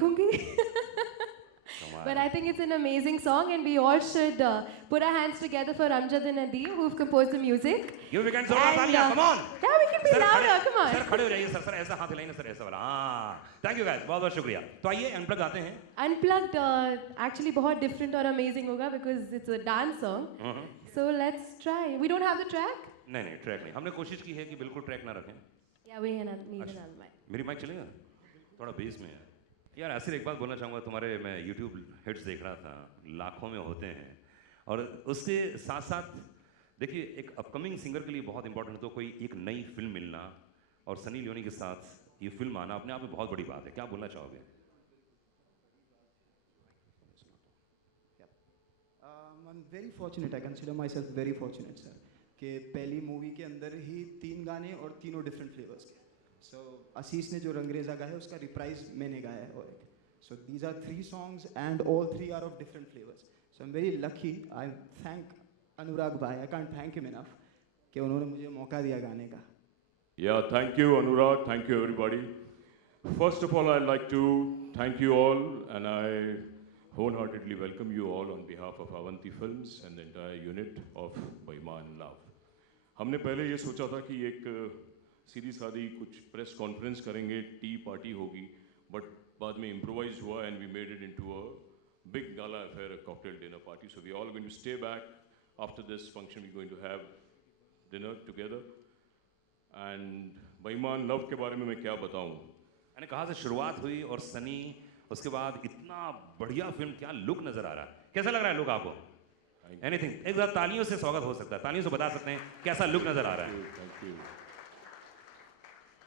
सीखूंगी. But I think it's an amazing song, and we all should put our hands together for Amjad and Nadeem, who've composed the music. You we can जोरदार तालियां, come on. Yeah, we can be louder. Come on. Sir खड़े हो जाइए sir ऐसा हाथ हिलाइए sir ऐसा वाला. हाँ. Thank you guys, बहुत बहुत शुक्रिया. तो आइए अनप्लग आते हैं. Unplugged actually बहुत different और amazing होगा because it's a dance song. So let's try. We don't have the track. नहीं ट्रैक नहीं. हमने कोशिश की है कि बिल्कुल ट्रैक ना रखें. Yeah, we need another mic. मेरी माइक चलेगा? थोड़ा बेस में है. यार ऐसे एक बात बोलना चाहूँगा. तुम्हारे मैं YouTube हिट्स देख रहा था, लाखों में होते हैं, और उसके साथ साथ देखिए एक अपकमिंग सिंगर के लिए बहुत इंपॉर्टेंट है तो कोई एक नई फिल्म मिलना और सनी लियोनी के साथ ये फिल्म आना अपने आप में बहुत बड़ी बात है. क्या बोलना चाहोगे? I'm very fortunate. I consider myself very fortunate, sir. कि पहली मूवी के अंदर ही 3 गाने और तीनों डिफरेंट फ्लेवर्स के. So आशीष ने जो रंगरेजा गाया है उसका रिप्राइज मैंने गाया है. और so these are 3 songs and all 3 are of different flavors. So I'm very lucky. I thank Anurag bhai. I can't thank him enough कि उन्होंने मुझे मौका दिया गाने का. Yeah, thank you Anurag. Thank you everybody. First of all, I'd like to thank you all, and I wholeheartedly welcome you all on behalf of Avanti Films and the entire unit of Beimaan Love. हमने पहले ये सोचा था कि एक सीधी सादी कुछ प्रेस कॉन्फ्रेंस करेंगे, टी पार्टी होगी, बट बाद में इम्प्रोवाइज हुआ and we made it into a big gala affair, a cocktail dinner party. So we all going to stay back after this function. We going to have dinner together. And Beiimaan love के बारे में मैं क्या बताऊं. मैंने कहा से शुरुआत हुई और सनी उसके बाद इतना बढ़िया फिल्म. क्या लुक नजर आ रहा है. कैसा लग रहा है लुक आपको? एनीथिंग. एक बार तालियों से स्वागत हो सकता है. तालियों से बता सकते हैं कैसा लुक नजर आ रहा है. Thank you.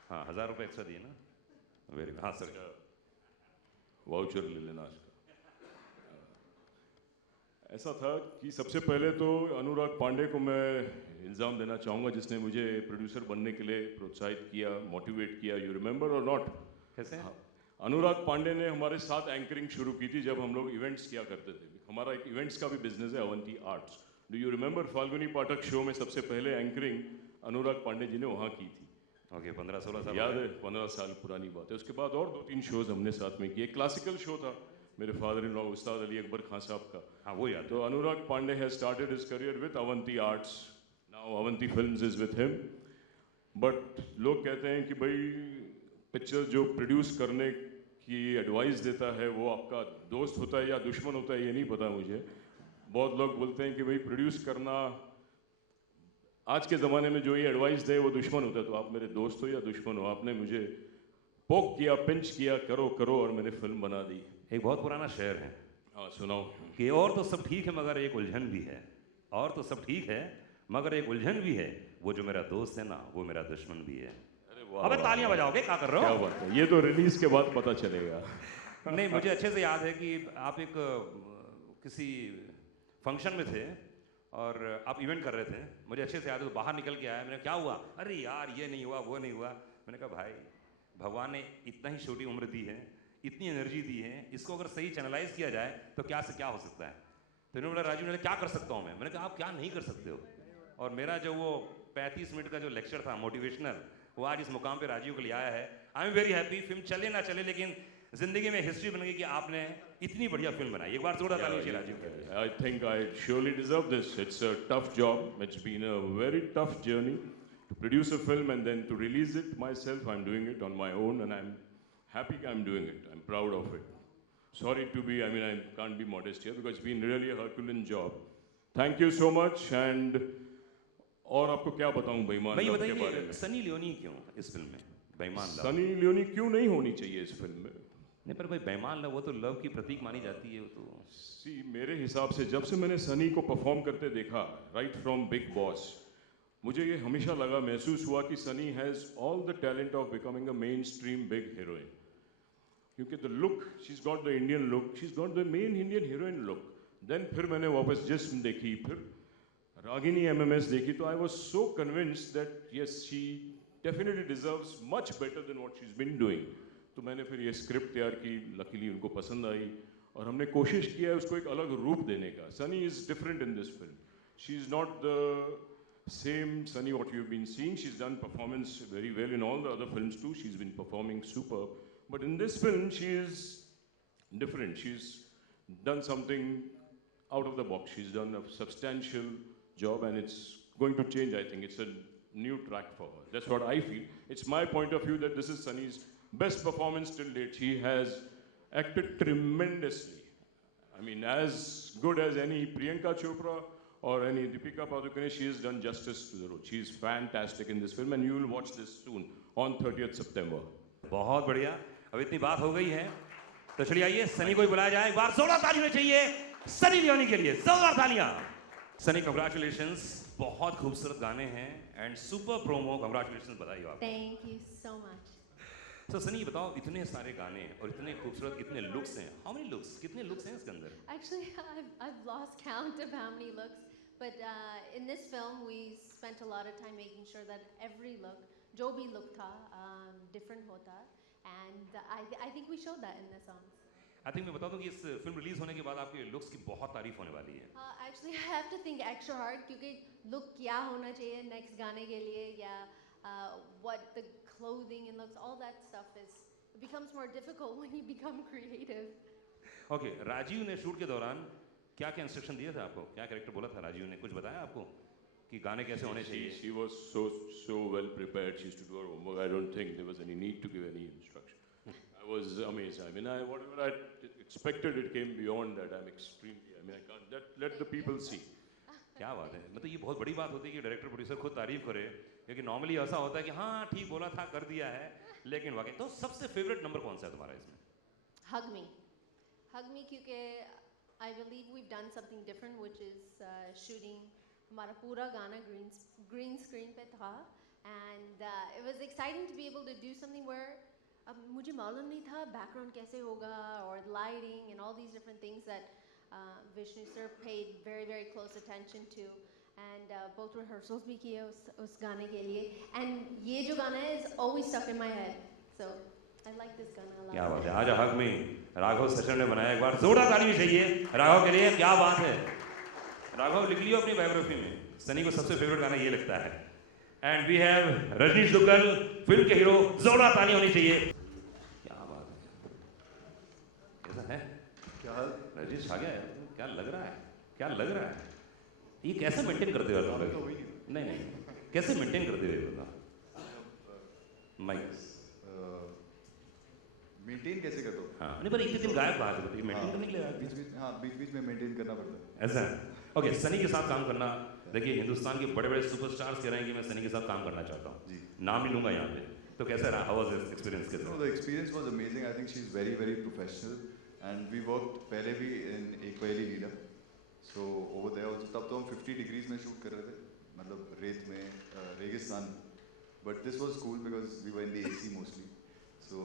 हाँ, 1000 रुपये एक्स्ट्रा दिए ना. Very good. हाँ सर, वाउचर ले लेना इसका. ऐसा था कि सबसे पहले तो अनुराग पांडे को मैं इल्ज़ाम देना चाहूँगा जिसने मुझे प्रोड्यूसर बनने के लिए प्रोत्साहित किया, मोटिवेट किया. यू रिमेंबर और नॉट? कैसे? हाँ, अनुराग पांडे ने हमारे साथ एंकरिंग शुरू की थी जब हम लोग इवेंट्स किया करते थे. हमारा एक इवेंट्स का भी बिजनेस है, Avanti arts. Do you remember Falguni Pathak show में सबसे पहले एंकरिंग अनुराग पांडे जी ने वहाँ की थी. ओके, 15-16 साल याद है? 15 साल पुरानी बात है. उसके बाद और 2-3 शोज हमने साथ में किए. क्लासिकल शो था मेरे फादर इन लॉ उस्ताद अली अकबर खान साहब का. हाँ वो याद. तो Anurag Pandey has started his career with Avanti arts. Now Avanti films is with him. But लोग कहते हैं कि भाई पिक्चर जो प्रोड्यूस करने की एडवाइस देता है वो आपका दोस्त होता है या दुश्मन होता है, ये नहीं पता मुझे. बहुत लोग बोलते हैं कि भाई प्रोड्यूस करना आज के ज़माने में जो ये एडवाइस दे वो दुश्मन होता है. तो आप मेरे दोस्त हो या दुश्मन हो, आपने मुझे पोक किया, पिंच किया, करो करो और मैंने फिल्म बना दी. एक बहुत पुराना शेर है. हाँ सुनाओ. कि और तो सब ठीक है मगर एक उलझन भी है. और तो सब ठीक है मगर एक उलझन भी है. वो जो मेरा दोस्त है ना वो मेरा दुश्मन भी है. अबे तालियां बजाओगे, क्या कर रहे हो? क्या बात है. ये तो रिलीज के बाद पता चलेगा. नहीं, मुझे अच्छे से याद है कि आप एक किसी फंक्शन में थे और आप इवेंट कर रहे थे. मुझे अच्छे से याद है. तो बाहर निकल के आया, मैंने क्या हुआ? अरे यार ये नहीं हुआ, वो नहीं हुआ. मैंने कहा भाई भगवान ने इतना ही छोटी उम्र दी है, इतनी एनर्जी दी है, इसको अगर सही चैनलाइज किया जाए तो क्या से क्या हो सकता है. तो इन्होंने बोला राजू ने क्या कर सकता हूँ मैं. मैंने कहा आप क्या नहीं कर सकते हो. और मेरा जो वो 35 मिनट का जो लेक्चर था मोटिवेशनल, वो आज इस मुकाम पे राजीव को ले आया है. I am very happy. Film चले ना चले लेकिन जिंदगी में हिस्ट्री बन गई कि आपने इतनी बढ़िया फिल्म बनाई. एक बार जोरदार ताली दीजिए राजीव के लिए. I think I surely deserve this. It's a tough job. It's been a very tough journey to produce a film and then to release it myself. I'm doing it on my own and I'm happy I'm doing it. I'm proud of it. Sorry to be, I can't be modest here because it's been really a Herculean job. Thank you so much and और आपको क्या बताऊं बेईमान love के बारे में. Sunny Leone क्यों इस फिल्म में? बेईमान लव. सनी लियोनी क्यों नहीं होनी चाहिए इस फिल्म में? नहीं पर भाई बेईमान लव वो तो लव की प्रतीक मानी जाती है. वो तो सी मेरे हिसाब से जब से मैंने सनी को परफॉर्म करते देखा राइट फ्रॉम बिग बॉस, मुझे ये हमेशा लगा, महसूस हुआ कि Sunny has all the talent of becoming a mainstream big heroine. क्योंकि the look, she is got the Indian look, she is got the main Indian heroine look. Then फिर मैंने वापस जिस्म देखी, फिर रागिनी MMS देखी, तो I was so convinced that yes she definitely deserves much better than what she is been doing. तो मैंने फिर ये स्क्रिप्ट तैयार की, लकीली उनको पसंद आई और हमने कोशिश किया है उसको एक अलग रूप देने का. Sunny is different in this film. She is not the same Sunny what you have been seeing. She is done performance very well in all the other films too. She is been performing super. But in this film she is different. She's done something out of the box. She's done a substantial job, and it's going to change. I think it's a new track for her. That's what I feel. It's my point of view that this is Sunny's best performance till date. She has acted tremendously. I mean, as good as any Priyanka Chopra or any Deepika Padukone, she has done justice to the role. She is fantastic in this film, and you will watch this soon on 30th September. बहुत बढ़िया. अब इतनी बात हो गई है तो चलिए आइए सनी को ही बुलाया जाए. एक बार जोरदार तालियां चाहिए सनी लियोनी के लिए. जोरदार तालियां. सनी कंग्रेचुलेशंस. बहुत खूबसूरत गाने हैं एंड सुपर प्रोमो. कंग्रेचुलेशंस. बधाई हो आपको. Thank you so much. तो सनी बताओ इतने सारे गाने और इतने खूबसूरत इतने लुक्स हैं. How many looks? कितने लुक्स हैं इसके अंदर? Actually, I've lost count of how many looks, but in this film we spent a lot of time making sure that every look, जो भी look था, different होता, and I think we showed that in the songs. I think मैं बता दूं कि इस film release होने के बाद आपके लुक्स की बहुत तारीफ होने वाली है. Actually, I have to think extra hard क्योंकि look क्या होना चाहिए next गाने के लिए या what the clothing and looks, all that stuff it becomes more difficult when you become creative. Okay, Rajeev ने शूट के दौरान क्या क्या इंस्ट्रक्शन दिए थे आपको? क्या कैरेक्टर बोला था राजीव ने? कुछ बताया आपको कि गाने कैसे होने चाहिए? She was so well prepared. She used to do her homework. I don't think there was any need to give any instruction. I was amazed. I mean, whatever I expected, it came beyond that. I'm extremely. I mean, I can't let the people see. क्या बात है. मतलब ये बहुत बड़ी बात होती है कि डायरेक्टर प्रोड्यूसर खुद तारीफ करे, क्योंकि नॉर्मली ऐसा होता है कि हाँ ठीक बोला था कर दिया है, लेकिन वाकई. तो सबसे फेवरेट नंबर कौन सा है तुम्हारा इसमें? Hug me क्योंकि I believe we've done something different, which is shooting हमारा पूरा गाना green screen पे था, and it was exciting to be able to do something where अब मुझे मालूम नहीं था background कैसे होगा or lighting and all these different things that Vishnu sir paid very very close attention to, and both rehearsals भी किए उस गाने के लिए, and ये जो गाना है is always stuck in my head, so I like this गाना a lot. क्या बात है. आज हग में राघव सचन ने बनाया. एक बार जोरदार ताली भी चाहिए राघव के लिए. क्या बात है. राघव लिख लियो अपनी बायोग्राफी में, सनी को सबसे फेवरेट गाना ये लगता है. And we have Rajneesh Duggal, film के हीरो. जोरदार ताली होनी चाहिए. क्या बात है. कैसा है? क्या हाल? रजनीश आ गया है. क्या लग रहा है? क्या लग रहा है? ये कैसे मेंटेन करते हो तुम लोग? नहीं कैसे मेंटेन करते हो ये बताओ. माइक मेंटेन कैसे करते हो? हाँ नहीं, पर एक दिन गायब बात है, मेंटेन करने के लिए बीच में मेंटेन करना पड़ता है. ऐसा है. ओके, सनी के साथ काम करना. देखिए हिंदुस्तान के बड़े बड़े सुपरस्टार्स कह रहे हैं कि मैं सनी के साथ काम करना चाहता हूँ. नाम नहीं लूंगा यहाँ पे. तो कैसा रहा? How was this experience? के the experience was amazing. I think she is very very professional, and we worked पहले भी in Ek Paheli Leela. So over there also तब तो हम 50 डिग्रीज में शूट कर रहे थे, मतलब रेत में, रेगिस्तान. But this was cool because we were in the AC mostly. So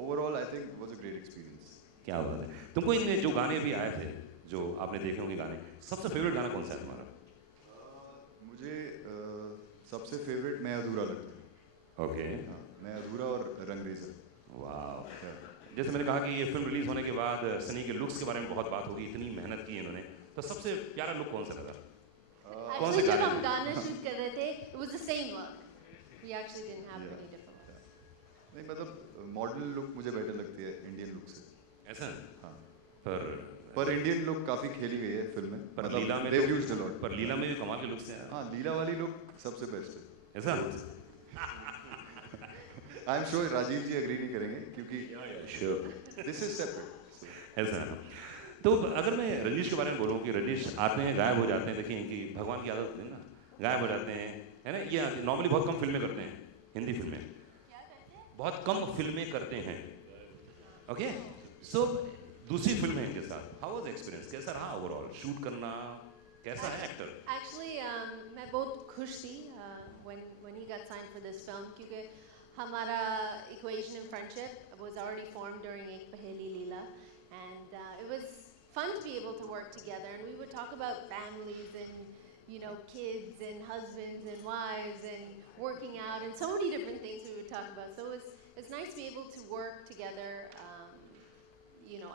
overall I think was a great experience. क्या बात है. तुमको इनमें जो गाने भी आए थे, जो आपने देखे होंगे गाने, सबसे फेवरेट गाना कौन सा है तुम्हारा? मुझे सबसे फेवरेट मैं अधूरा लगता है. ओके. मैं अधूरा और रंगरेज़ा. वाह. जैसे मैंने कहा कि ये फिल्म रिलीज होने के बाद सनी के लुक्स के बारे में बहुत बात होगी, इतनी मेहनत की इन्होंने, तो सबसे प्यारा लुक कौन सा लगा? कौन से Actually, जब गाने हम में? गाना शूट कर रहे थे, it was the same look. We actually didn't have any different looks. नहीं मतलब मॉडल लुक मुझे बेटर लगती है इंडियन लुक से. ऐसा? हाँ. पर इंडियन लुक काफी खेली गई है फिल्म में. पर लीला में they've used a lot. पर लीला में भी कमाल के लुक्स हैं. हाँ, लीला वाली लुक सबसे बेस्ट है. ऐसा? I am sure Rajeev ji agree नहीं करेंगे क्योंकि श्योर दिस इज सेपरेट. ऐसा है. तो अगर मैं रजनीश के बारे में बोलूँ कि रजनीश आते हैं गायब हो जाते हैं. देखिए कि भगवान की आदत होती है ना, गायब हो जाते हैं, है ना. ये नॉर्मली बहुत कम फिल्में करते हैं, हिंदी फिल्में बहुत कम फिल्में करते हैं. ओके. सो दूसरी फिल्म है इनके साथ. How was experience? कैसा रहा ओवरऑल शूट करना? कैसा है एक्टर? Actually, मैं बहुत खुश थी when he got signed for this film क्योंकि हमारा equation in friendship was already formed during एक पहेली लीला, and it was fun to be able to work together, and we would talk about families and kids and husbands and wives and working out and so many different things we would talk about. So it's nice to be able to work together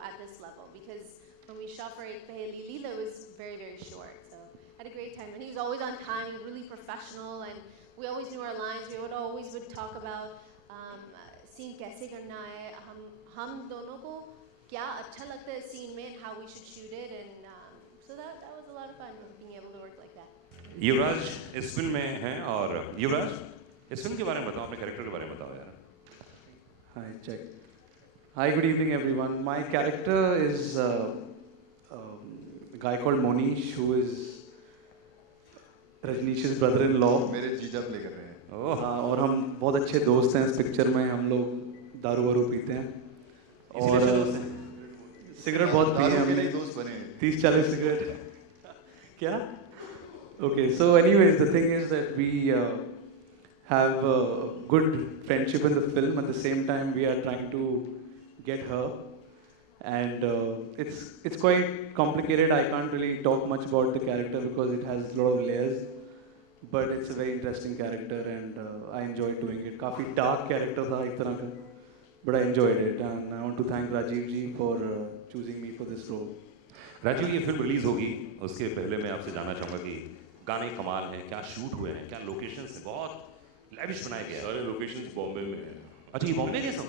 at this level, because when we shot for Ek Paheli Leela, it was very very short, so I had a great time, and he was always on time, really professional, and we always knew our lines. We would talk about scene कैसे करना है. हम दोनों को क्या अच्छा लगता है सीन में and how we should shoot it and so that was a lot of fun being able to work like that. युवराज इस फिल्म में हैं और युवराज इस फिल्म के बारे में बताओ, अपने कैरेक्टर के बारे में बताओ यार. Hi, check. Hi, good evening, everyone. My character is a guy called Monish, who is Rajnish's brother-in-law. मेरे जीजा प्ले कर रहे हैं. ओह और हम बहुत अच्छे दोस्त हैं. इस पिक्चर में हम लोग दारू वारू पीते हैं और सिगरेट बहुत पिए हैं. दारू के लिए दोस्त बने. 30-40 सिगरेट. क्या? Okay, so anyways, the thing is that we have a good friendship in the film. At the same time, we are trying to get her, and it's quite complicated. I can't really talk much about the character because it has a lot of layers, but it's a very interesting character, and I enjoyed doing it. काफी dark character था एक तरह का, but I enjoyed it, and I want to thank Rajiv ji for choosing me for this role. Rajiv, ये film release होगी उसके पहले मैं आपसे जानना चाहूँगा कि गाने कमाल हैं, क्या शूट हुए हैं, क्या लोकेशंस हैं, बहुत लैविश बनाया गया है. सारे लोकेशंस बॉम्बे में हैं. अच्छा, ये बॉम्बे के सब?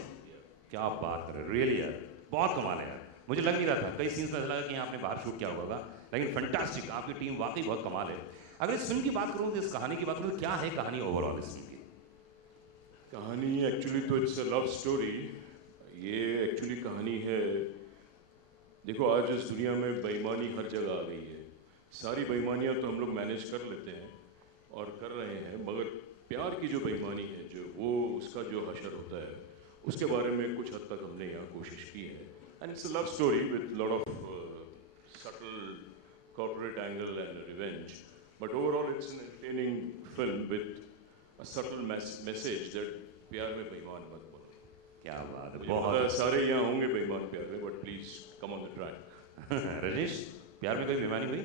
क्या बात कर रहे हैं, रियली यार बहुत कमाल है यार. मुझे लग नहीं रहा था, कई सीन्स में ऐसा लगा कि आपने बाहर शूट किया होगा, लेकिन फैंटास्टिक, आपकी टीम वाकई बहुत कमाल है. अगर इस फिल्म की बात करूँ तो इस कहानी की बात करूँ तो क्या है कहानी ओवरऑल इस फिल्म की? कहानी एक्चुअली तो इट्स अ लव स्टोरी. ये एक्चुअली कहानी है, देखो आज इस दुनिया में बेईमानी हर जगह आ गई है. सारी बेईमानियाँ तो हम लोग मैनेज कर लेते हैं और कर रहे हैं, मगर प्यार की जो बेईमानी है, जो वो उसका जो हशर होता है, उसके बारे में कुछ हद तक हमने यहाँ कोशिश की है. And it's a love story with lot of subtle corporate angle and revenge, but overall it's an entertaining film with a subtle message that प्यार में बेईमान मत बनो. क्या बात है, मुझे पता है बहुत. सारे यहाँ होंगे बेईमान प्यार में, but please come on the track. Rajesh, प्यार में कोई बेईमानी हुई?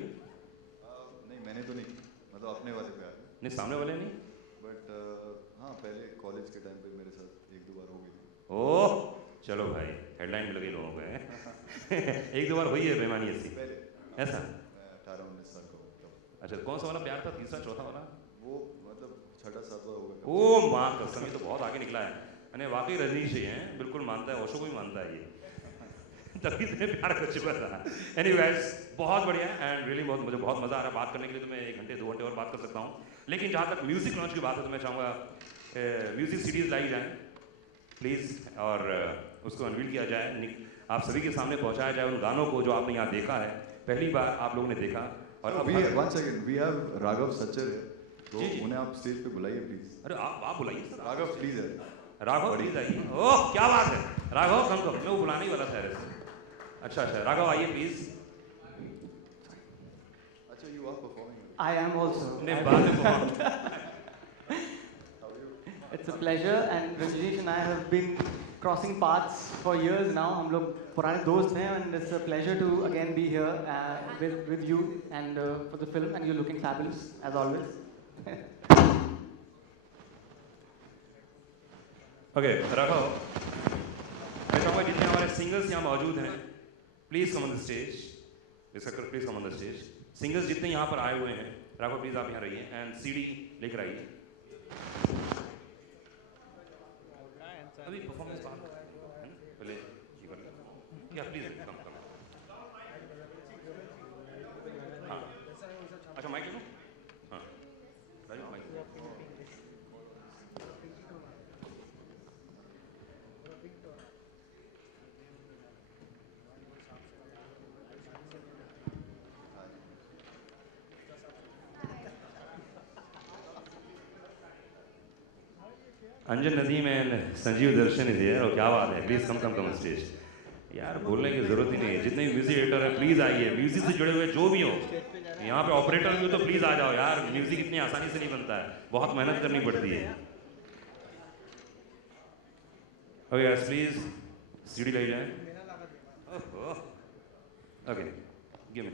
नहीं, मैंने तो नहीं की, मतलब अपने वाले प्यार में. नहीं, सामने वाले नहीं? बट हाँ, पहले कॉलेज के टाइम पे मेरे साथ 1-2 बार हो गई थी. ओह चलो भाई, हेडलाइन में लगे लोगों को हैं. एक दो बार हुई है बेईमानी ऐसी? पहले ऐसा? मैं 18-19 साल का हूँ तब. अच्छा, कौन सा वाला प्यार था, तीसरा चौथा वाला? वो मतलब 6-7 होगा. ओ माँ कसम, ये तो बहुत आगे निकला है. यानी वाकई रजनीश ही हैं, बिल्कुल मानता है, ओशो को भी मानता है ये. तभी इतने प्यार कर चुका था. एनीवेज, बहुत बढ़िया एंड रियली मुझे बहुत मज़ा आ रहा है बात करने के लिए. तो मैं 1 घंटे 2 घंटे और बात कर सकता हूँ, लेकिन जहाँ तक म्यूज़िक लॉन्च की बात है तो मैं चाहूँगा म्यूज़िक सीरीज़ लाई जाए प्लीज़, और उसको अनवील किया जाए, आप सभी के सामने पहुँचाया जाए उन गानों को जो आपने यहाँ देखा है, पहली बार आप लोगों ने देखा. और अब one second, we have Raghav Sachar है, तो जी, जी. उन्हें आप स्टेज पे बुलाइए प्लीज. अरे आप बुलाइए सर. राघव प्लीज है. राघव प्लीज आइए. ओह क्या बात है, राघव कम कम, मैं वो बुलाने ही वाला था ऐसे. अच्छा, राघव आइए प्लीज. अच्छा, you are performing. I am also. नहीं, बाद में perform. It's a pleasure, and Rajneesh and I have been crossing paths for years now. हम लोग पुराने दोस्त हैं, and it's a pleasure to again be here with you and for the film, and you're looking fabulous as always. Okay, Raghav, मैं चाहूँगा जितने हमारे singers यहाँ मौजूद हैं, please come on the stage. Please come on the stage. Singers जितने यहाँ पर आए हुए हैं, राघव प्लीज आप यहाँ रहिए एंड सीडी लेकर आइए. अभी परफॉर्मेंस पहले ये कर या प्लीज कम. हाँ, अच्छा माइक लो. हाँ Raju, mike. Anjan Nadeem and Sanjeev Darshan is here. और क्या बात है, प्लीज कम स्टेज. यार बोलने की जरूरत ही नहीं है, जितने भी म्यूजिक डायरेक्टर हैं प्लीज आइए. म्यूजिक से जुड़े हुए जो भी हो, यहाँ पे ऑपरेटर भी हो तो प्लीज आ जाओ यार. म्यूजिक इतनी आसानी से नहीं बनता है, बहुत मेहनत करनी पड़ती है. ओके गाइस, प्लीज सीडी ले जाए. Okay, give me.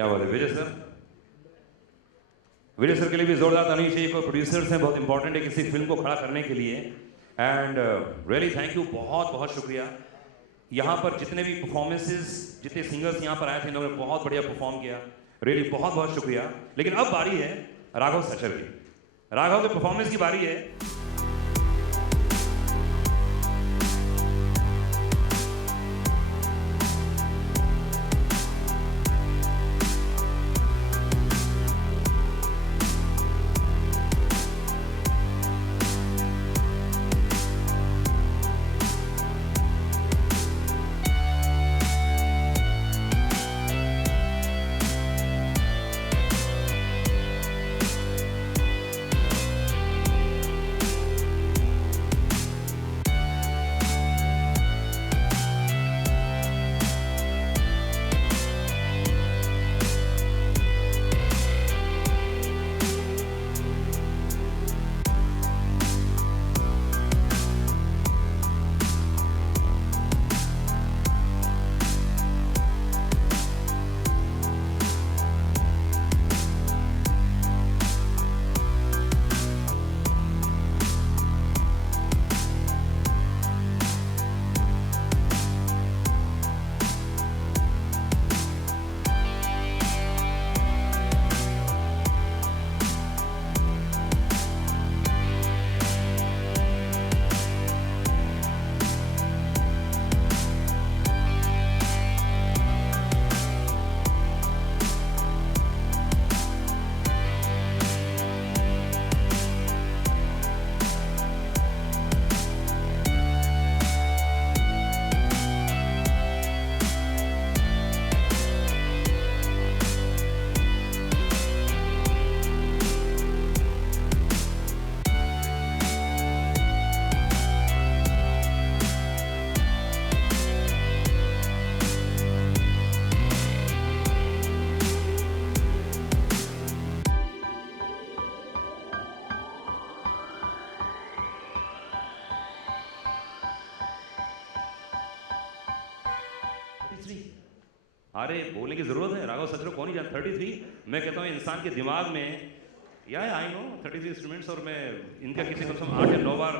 क्या बात है विजय सर। विजय सर के लिए भी जोरदार ताली चाहिए। कोई प्रोड्यूसर्स हैं बहुत इंपॉर्टेंट है किसी फिल्म को खड़ा करने के लिए। एंड रियली थैंक यू, बहुत बहुत शुक्रिया। यहाँ पर जितने भी परफॉर्मेंसेस, जितने सिंगर्स यहाँ पर आए थे, इन्होंने बहुत बढ़िया परफॉर्म किया। रियली बहुत बहुत शुक्रिया। लेकिन अब बारी है राघव सचर की। राघव के परफॉर्मेंस की बारी है। अरे बोलने की जरूरत है, राघव सचर कौन ही जान 33। मैं कहता हूँ इंसान के दिमाग में या आई नो 33 इंस्ट्रूमेंट्स, और मैं इनका किसी कम से कम 8 या 9 बार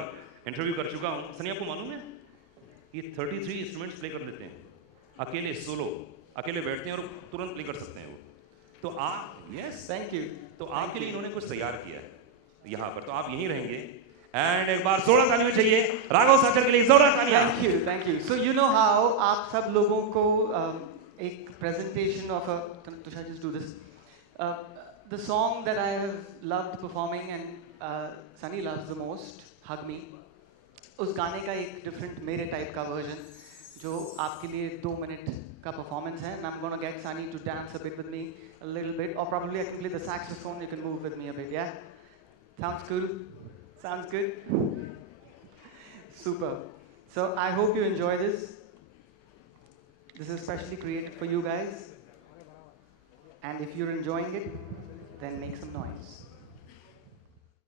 इंटरव्यू कर चुका हूँ। सनी आपको मालूम है ये 33 इंस्ट्रूमेंट्स प्ले कर लेते हैं अकेले, सोलो अकेले बैठते हैं और तुरंत प्ले कर सकते हैं वो। तो आप यस थैंक यू। तो आपके लिए इन्होंने कुछ तैयार किया है यहाँ पर, तो आप यहीं रहेंगे। एंड एक बार जोरदार तालियां चाहिए राघव सचर के लिए, जोरदार तालियां। Thank you. So you know how आप सब लोगों को एक presentation of a Tushar, just do this. The song that I have loved performing and Sunny loves the most, Hug Me. उस गाने का एक different मेरे type का version जो आपके लिए 2 minute का performance है, and I'm gonna get Sunny to dance a bit with me, a little bit, or probably I can play the saxophone. You can move with me a bit, yeah? Sounds cool? Sounds good? Super. So I hope you enjoy this. This is specially created for you guys. And if you're enjoying it, then make some noise.